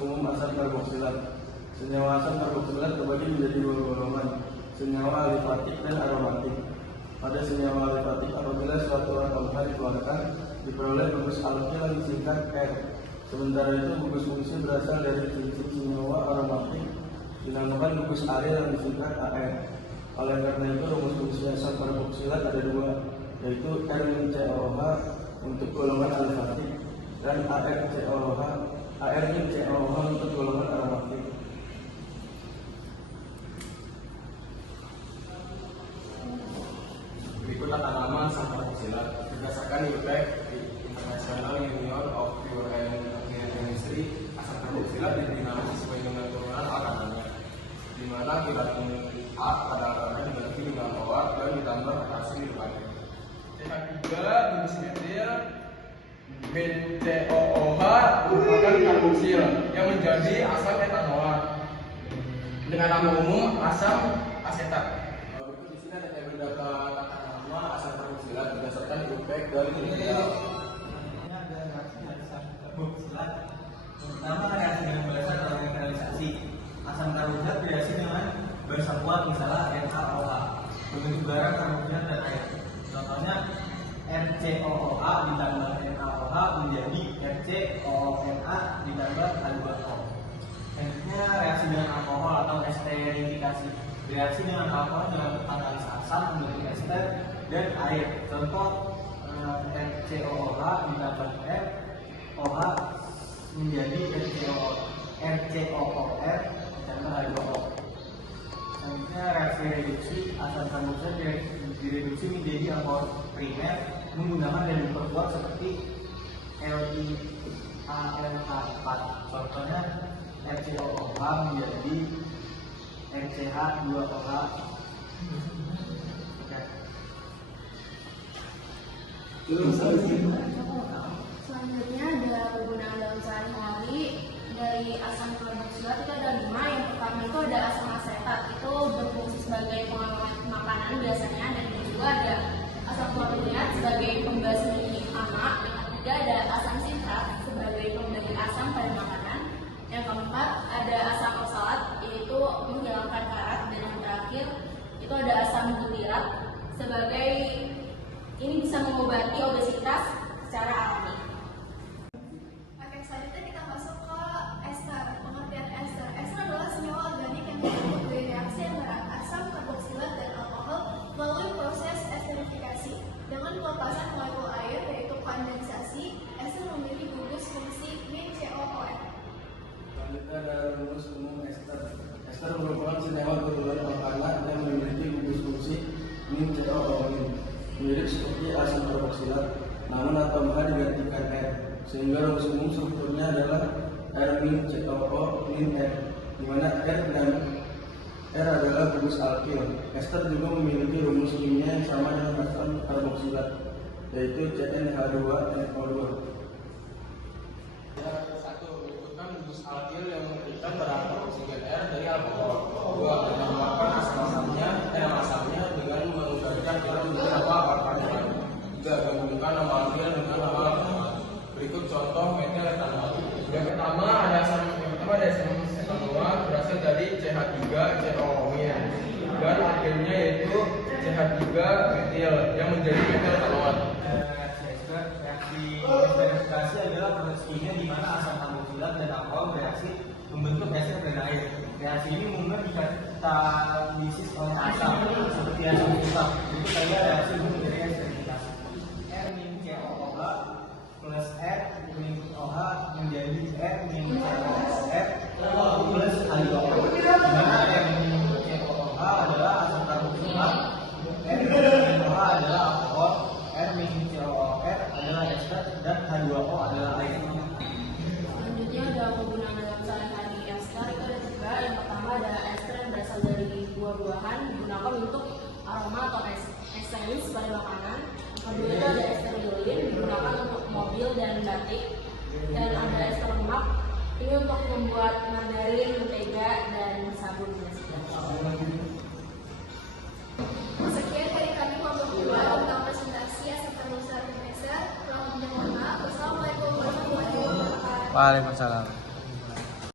umum asam karboksilat. Senyawa asam karboksilat terbagi menjadi dua golongan, senyawa alifatik dan aromatik. Pada senyawa alifatik, apabila suatu alkohol dikeluarkan, diperoleh gugus alkil yang disingkat R. Sementara itu, gugus fungsi berasal dari cincin senyawa aromatik dinamakan gugus arir yang disingkat AR. Oleh karena itu, rumus fungsi asam karboksilat ada dua, yaitu R-COOH untuk golongan alifatik dan AR-COOH untuk golongan aromatik. Berikut tata nama asam karboksilat berdasarkan IUPAC International Union of Pure and Organic Chemistry. Asam karboksilat dinamakan sesuai dengan turunan alkananya, di mana kiratin A pada alkannya diganti dengan OH dan ditambah reaksi di depannya. CH3 gugus metil BCOOH merupakan karboksil yang menjadi asam etanoat dengan nama umum asam asetat. Berikut di sini ada beberapa tata nama asam karboksilat berdasarkan IUPAC dari Indonesia. Ini ada reaksi asam karboksilat. Pertama, reaksi dengan basa atau neutralisasi. Asam karboksilat bereaksi dengan bersatuan misalnya NaOH membentuk garam, karbohidrat dan air. Contohnya RCOOH ditambah NaOH menjadi RCOONA ditambah H2O. Selanjutnya, reaksi dengan alkohol atau esterifikasi. Bereaksi dengan alkohol dengan katalis asam membentuk ester dan air. Contoh RCOOH ditambah R, OH menjadi RCOOR ditambah H2O. Selanjutnya, reaksi reduksi asam karboksilat direduksi menjadi alkohol primer menggunakan dan diperkuat seperti LiAlH4. Contohnya RCOOH menjadi RCH2OH. Selanjutnya ada penggunaan dalam sehari-hari dari asam karboksilat itu ada 5. Yang pertama itu ada asam asetat, itu berfungsi sebagai pengawet makanan biasanya, dan yang kedua ada asam klorhidrat sebagai pembasmi hama, yang ketiga ada asam sitrat sebagai pemberi asam pada makanan, yang keempat ada asam oksalat yaitu menghilangkan karat, dan yang terakhir itu ada asam butirat sebagai ini bisa mengobati obesitas secara alami. Oke, selanjutnya kita masuk ke ester. Pengertian ester. Ester adalah senyawa organik yang terbentuk dari reaksi antara asam karboksilat dan alkohol melalui proses esterifikasi. Dengan pelepasan molekul air yaitu kondensasi, ester memiliki gugus fungsi MinCOOR. Selanjutnya ada rumus umum ester. Ester merupakan senyawa turunan alkana yang memiliki gugus fungsi MinCOOH, mirip seperti asam karboksilat, namun atom H digantikan R, sehingga rumus umum strukturnya adalah R-COO-R, di mana R adalah gugus alkil. Ester juga memiliki rumus kimia yang sama dengan asam karboksilat, yaitu CnH2NO2. Satu, menyebutkan gugus alkil yang memberikan berangkat oksigen R dari alkohol. Dua, menambahkan asam-asamnya dengan mengubahkan kita menjadi alkana. Tiga, menghubungkan nama alkil dengan nama alkohol. Berikut contoh metil etanol. Yang pertama ada asam etanoat berasal dari CH3COO dan alkilnya yaitu CH3 metil yang menjadi metil etanoat. Reaksi esterifikasi adalah proses kimia di mana asam karboksilat dan alkohol bereaksi membentuk ester dan air. Reaksi ini umumnya dikatalisis oleh asam seperti asam sulfat. Itu saja reaksi untuk menjadi esterifikasi. R-COOH plus R OH menjadi R-COOR plus H2O. Di mana R-COOH adalah asam karboksilat, R-OH adalah alkohol, R-COOR adalah ester, dan H2O adalah air. Selanjutnya ada penggunaan dalam sehari-hari ester. Itu ada 3. Yang pertama ada ester yang berasal dari buah-buahan digunakan untuk aroma atau essence pada makanan. Yang kedua itu ada ester iodin digunakan untuk mobil dan batik. Dan ada ester lemak, ini untuk membuat margarin, mentega, dan sabun. Sekian dari kami membuat tentang presentasi asam karboksilat dan ester. Kurang lebihnya mohon maaf. Wassalamualaikum warahmatullahi wabarakatuh. Waalaikumsalam.